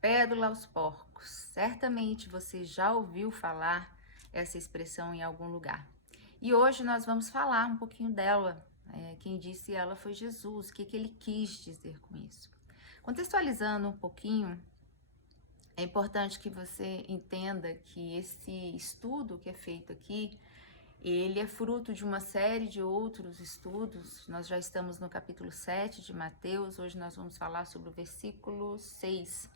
Pérola aos porcos. Certamente você já ouviu falar essa expressão em algum lugar. E hoje nós vamos falar um pouquinho dela. Quem disse ela foi Jesus. O que ele quis dizer com isso? Contextualizando um pouquinho, é importante que você entenda que esse estudo que é feito aqui, ele é fruto de uma série de outros estudos. Nós já estamos no capítulo 7 de Mateus, hoje nós vamos falar sobre o versículo 6.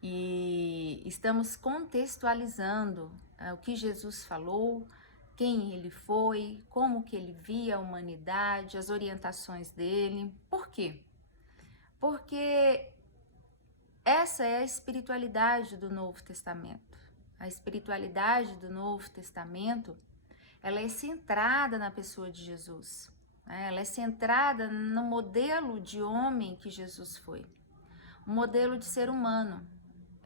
E estamos contextualizando o que Jesus falou, quem ele foi, como que ele via a humanidade, as orientações dele. Por quê? Porque essa é a espiritualidade do Novo Testamento. A espiritualidade do Novo Testamento, ela é centrada na pessoa de Jesus, né? Ela é centrada no modelo de homem que Jesus foi, um modelo de ser humano.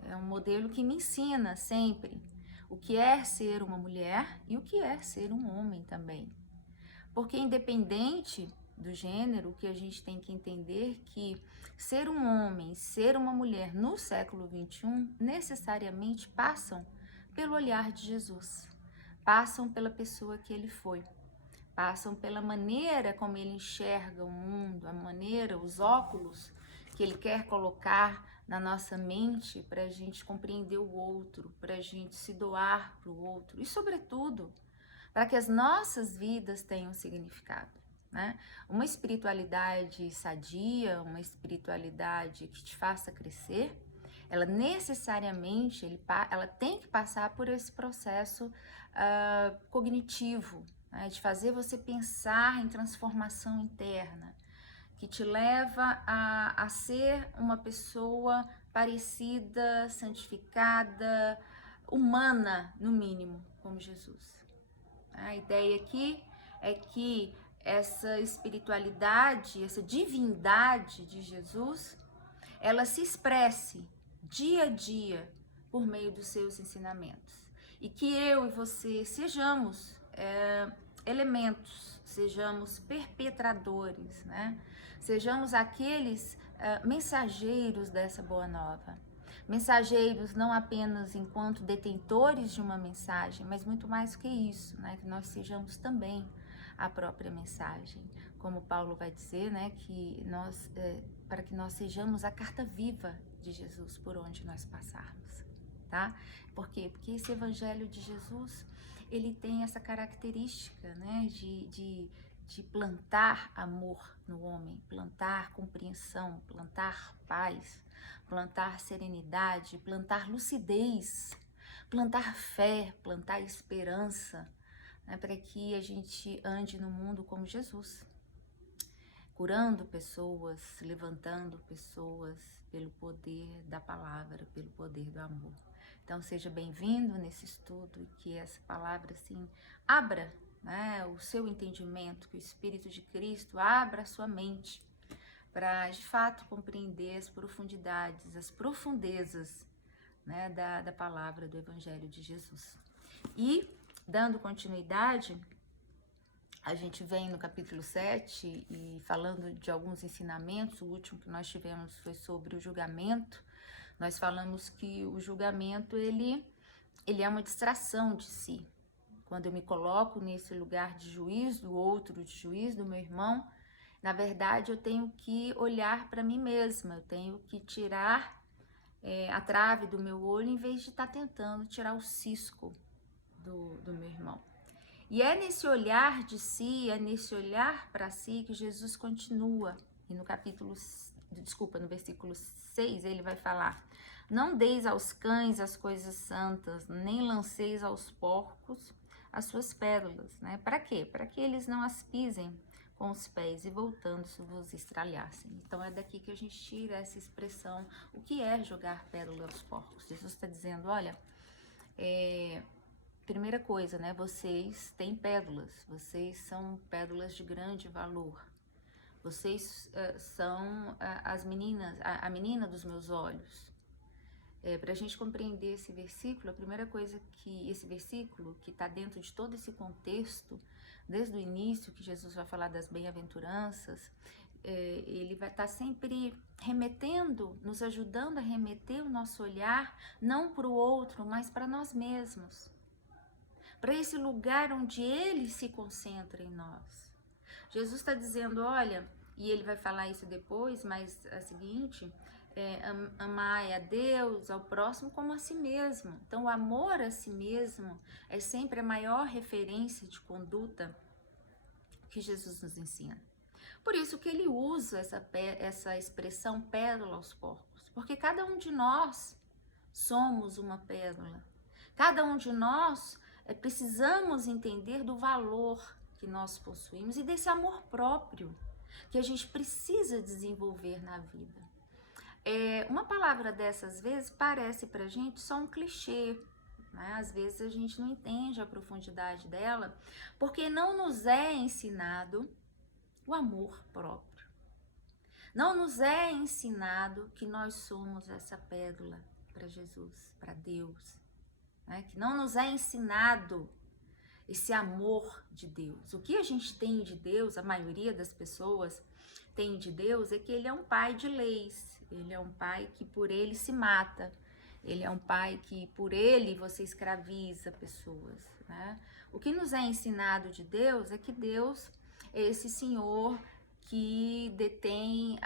É um modelo que me ensina sempre o que é ser uma mulher e o que é ser um homem também. Porque independente do gênero, o que a gente tem que entender que ser um homem, ser uma mulher no século XXI necessariamente passam pelo olhar de Jesus, passam pela pessoa que ele foi, passam pela maneira como ele enxerga o mundo, a maneira, os óculos que ele quer colocar na nossa mente para a gente compreender o outro, para a gente se doar para o outro e, sobretudo, para que as nossas vidas tenham significado, né? Uma espiritualidade sadia, uma espiritualidade que te faça crescer, ela necessariamente ela tem que passar por esse processo cognitivo, né? De fazer você pensar em transformação interna, que te leva a ser uma pessoa parecida, santificada, humana, no mínimo, como Jesus. A ideia aqui é que essa espiritualidade, essa divindade de Jesus, ela se expresse dia a dia por meio dos seus ensinamentos. E que eu e você sejamos elementos, sejamos perpetradores, né? Sejamos aqueles mensageiros dessa boa nova. Mensageiros não apenas enquanto detentores de uma mensagem, mas muito mais que isso, né? Que nós sejamos também a própria mensagem. Como Paulo vai dizer, né? Que nós, para que nós sejamos a carta viva de Jesus por onde nós passarmos, tá? Por quê? Porque esse evangelho de Jesus, ele tem essa característica, né? De plantar amor no homem, plantar compreensão, plantar paz, plantar serenidade, plantar lucidez, plantar fé, plantar esperança, né, para que a gente ande no mundo como Jesus, curando pessoas, levantando pessoas pelo poder da palavra, pelo poder do amor. Então seja bem-vindo nesse estudo e que essa palavra assim abra, né, o seu entendimento, que o Espírito de Cristo abra a sua mente para de fato compreender as profundidades, as profundezas, né, da palavra do Evangelho de Jesus. E, dando continuidade, a gente vem no capítulo 7 e falando de alguns ensinamentos. O último que nós tivemos foi sobre o julgamento. Nós falamos que o julgamento, ele é uma distração de si. Quando eu me coloco nesse lugar de juiz do outro, de juiz do meu irmão, na verdade eu tenho que olhar para mim mesma, eu tenho que tirar a trave do meu olho em vez de estar tentando tirar o cisco do meu irmão. E é nesse olhar de si, é nesse olhar para si que Jesus continua. E no no versículo 6 ele vai falar: não deis aos cães as coisas santas, nem lanceis aos porcos as suas pérolas, né? Para quê? Para que eles não as pisem com os pés e voltando-se vos estralhassem. Então é daqui que a gente tira essa expressão, o que é jogar pérola aos porcos. Jesus está dizendo, olha, primeira coisa, né? Vocês têm pérolas, vocês são pérolas de grande valor. Vocês são as meninas, a menina dos meus olhos. Para a gente compreender esse versículo, a primeira coisa que esse versículo, que está dentro de todo esse contexto, desde o início que Jesus vai falar das bem-aventuranças, ele vai estar sempre remetendo, nos ajudando a remeter o nosso olhar não para o outro, mas para nós mesmos, para esse lugar onde ele se concentra em nós. Jesus está dizendo, olha, e ele vai falar isso depois, mas é o seguinte, amar a Deus, ao próximo como a si mesmo. Então o amor a si mesmo é sempre a maior referência de conduta que Jesus nos ensina. Por isso que ele usa essa expressão pérola aos porcos, porque cada um de nós somos uma pérola. Cada um de nós precisamos entender do valor que nós possuímos e desse amor próprio que a gente precisa desenvolver na vida. Uma palavra dessas vezes parece pra gente só um clichê, né? Às vezes a gente não entende a profundidade dela, porque não nos é ensinado o amor próprio. Não nos é ensinado que nós somos essa pérola para Jesus, para Deus, né? Que não nos é ensinado esse amor de Deus. O que a gente tem de Deus, a maioria das pessoas tem de Deus, é que ele é um pai de leis, ele é um pai que por ele se mata, ele é um pai que por ele você escraviza pessoas, né? O que nos é ensinado de Deus é que Deus é esse Senhor que detém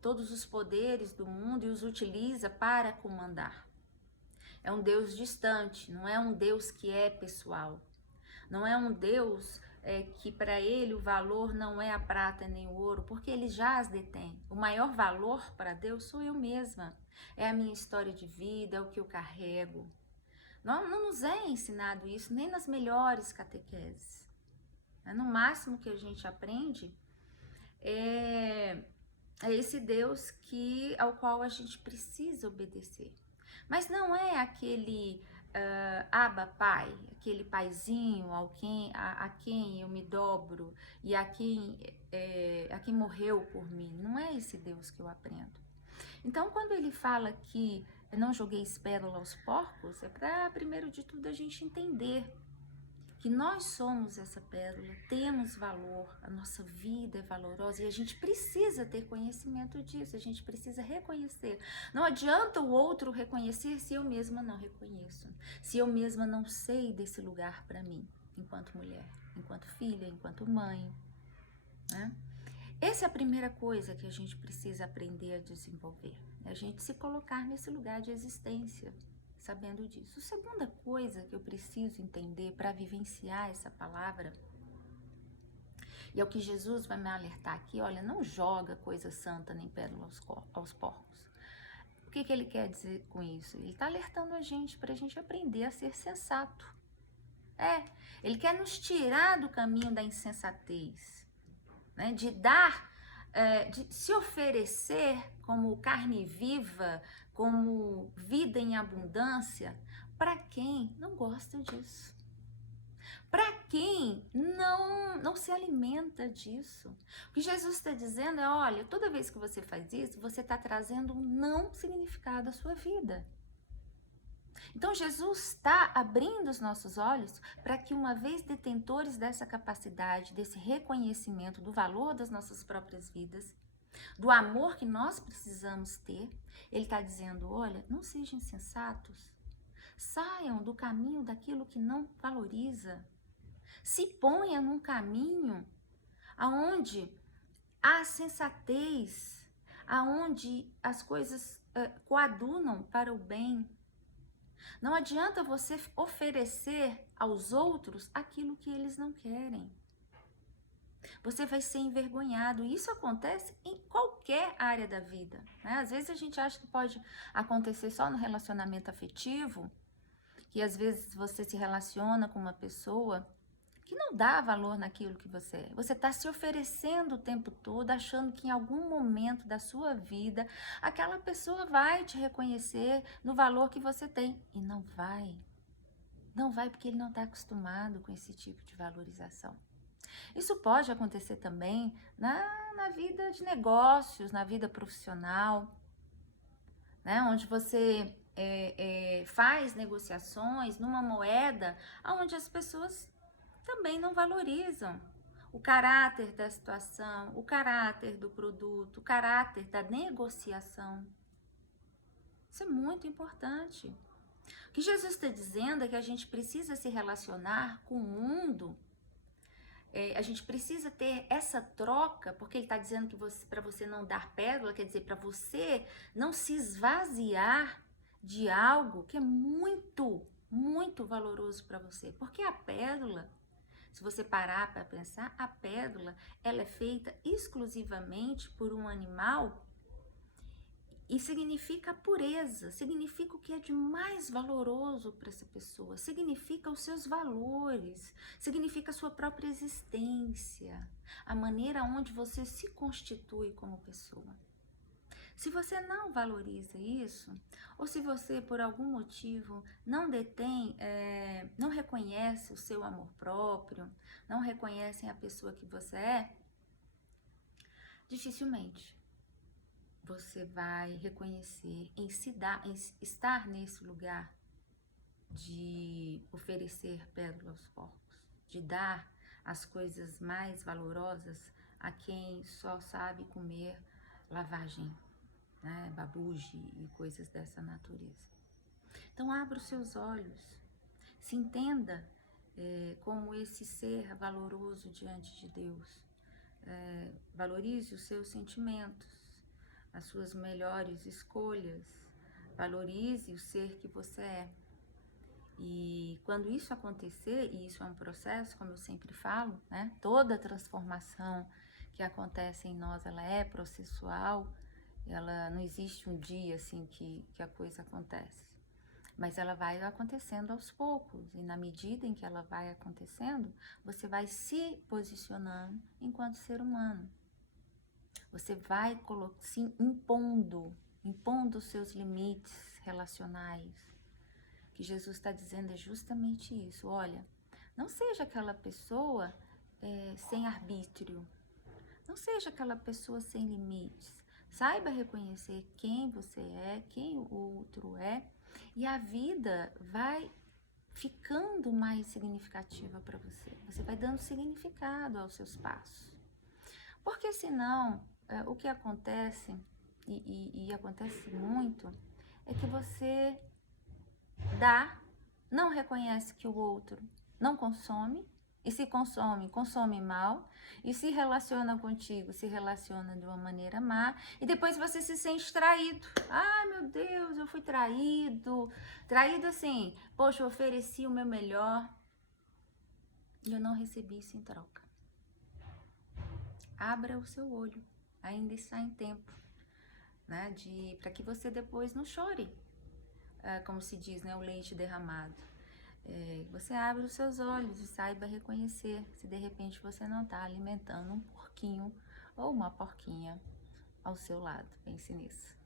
todos os poderes do mundo e os utiliza para comandar. É um Deus distante, não é um Deus que é pessoal. Não é um Deus que para ele o valor não é a prata nem o ouro, porque ele já as detém. O maior valor para Deus sou eu mesma. É a minha história de vida, é o que eu carrego. Não nos é ensinado isso nem nas melhores catequeses. No máximo que a gente aprende é esse Deus ao qual a gente precisa obedecer. Mas não é aquele Abba Pai, aquele paizinho a quem eu me dobro e a quem morreu por mim. Não é esse Deus que eu aprendo. Então, quando ele fala que não jogueis pérola aos porcos, é para, primeiro de tudo, a gente entender que nós somos essa pérola, temos valor, a nossa vida é valorosa e a gente precisa ter conhecimento disso, a gente precisa reconhecer. Não adianta o outro reconhecer se eu mesma não reconheço, se eu mesma não sei desse lugar para mim, enquanto mulher, enquanto filha, enquanto mãe, né? Essa é a primeira coisa que a gente precisa aprender a desenvolver, é a gente se colocar nesse lugar de existência, sabendo disso. A segunda coisa que eu preciso entender para vivenciar essa palavra, e é o que Jesus vai me alertar aqui, olha, não joga coisa santa nem pérola aos porcos. O que ele quer dizer com isso? Ele está alertando a gente para a gente aprender a ser sensato. Ele quer nos tirar do caminho da insensatez, né? De se oferecer como carne viva, como vida em abundância, para quem não gosta disso. Para quem não se alimenta disso. O que Jesus está dizendo é, olha, toda vez que você faz isso, você está trazendo um não significado à sua vida. Então Jesus está abrindo os nossos olhos para que, uma vez detentores dessa capacidade, desse reconhecimento do valor das nossas próprias vidas, do amor que nós precisamos ter, ele está dizendo, olha, não sejam insensatos, saiam do caminho daquilo que não valoriza, se ponha num caminho aonde há sensatez, aonde as coisas coadunam para o bem. Não adianta você oferecer aos outros aquilo que eles não querem. Você vai ser envergonhado. E isso acontece em qualquer área da vida, né? Às vezes a gente acha que pode acontecer só no relacionamento afetivo, que às vezes você se relaciona com uma pessoa que não dá valor naquilo que você é. Você está se oferecendo o tempo todo, achando que em algum momento da sua vida, aquela pessoa vai te reconhecer no valor que você tem. E não vai. Não vai, porque ele não está acostumado com esse tipo de valorização. Isso pode acontecer também na vida de negócios, na vida profissional, né? Onde você faz negociações numa moeda onde as pessoas também não valorizam. o caráter da situação, o caráter do produto, o caráter da negociação. Isso é muito importante. O que Jesus está dizendo é que a gente precisa se relacionar com o mundo, a gente precisa ter essa troca, porque ele está dizendo que para você não dar pérola, quer dizer, para você não se esvaziar de algo que é muito, muito valoroso para você. Porque a pérola, se você parar para pensar, a pérola, ela é feita exclusivamente por um animal e significa a pureza, significa o que é de mais valoroso para essa pessoa, significa os seus valores, significa a sua própria existência, a maneira onde você se constitui como pessoa. Se você não valoriza isso, ou se você por algum motivo não detém, não reconhece o seu amor próprio, não reconhece a pessoa que você é, dificilmente você vai reconhecer em estar nesse lugar de oferecer pérola aos porcos, de dar as coisas mais valorosas a quem só sabe comer lavagem, né, babuge e coisas dessa natureza. Então abra os seus olhos, se entenda como esse ser valoroso diante de Deus. Valorize os seus sentimentos, as suas melhores escolhas, valorize o ser que você é. E quando isso acontecer, e isso é um processo, como eu sempre falo, né? Toda transformação que acontece em nós, ela é processual, ela não existe um dia assim que a coisa acontece. Mas ela vai acontecendo aos poucos, e na medida em que ela vai acontecendo, você vai se posicionando enquanto ser humano. Você vai se impondo os seus limites relacionais. O que Jesus está dizendo é justamente isso. Olha, não seja aquela pessoa sem arbítrio. Não seja aquela pessoa sem limites. Saiba reconhecer quem você é, quem o outro é. E a vida vai ficando mais significativa para você. Você vai dando significado aos seus passos. Porque senão, o que acontece, e acontece muito, é que você dá, não reconhece que o outro não consome, e se consome, consome mal, e se relaciona contigo, se relaciona de uma maneira má, e depois você se sente traído. Ah, meu Deus, eu fui traído. Traído assim, poxa, eu ofereci o meu melhor e eu não recebi isso em troca. Abra o seu olho, ainda está em tempo, né, para que você depois não chore, como se diz, né, o leite derramado. Você abre os seus olhos e saiba reconhecer se de repente você não está alimentando um porquinho ou uma porquinha ao seu lado. Pense nisso.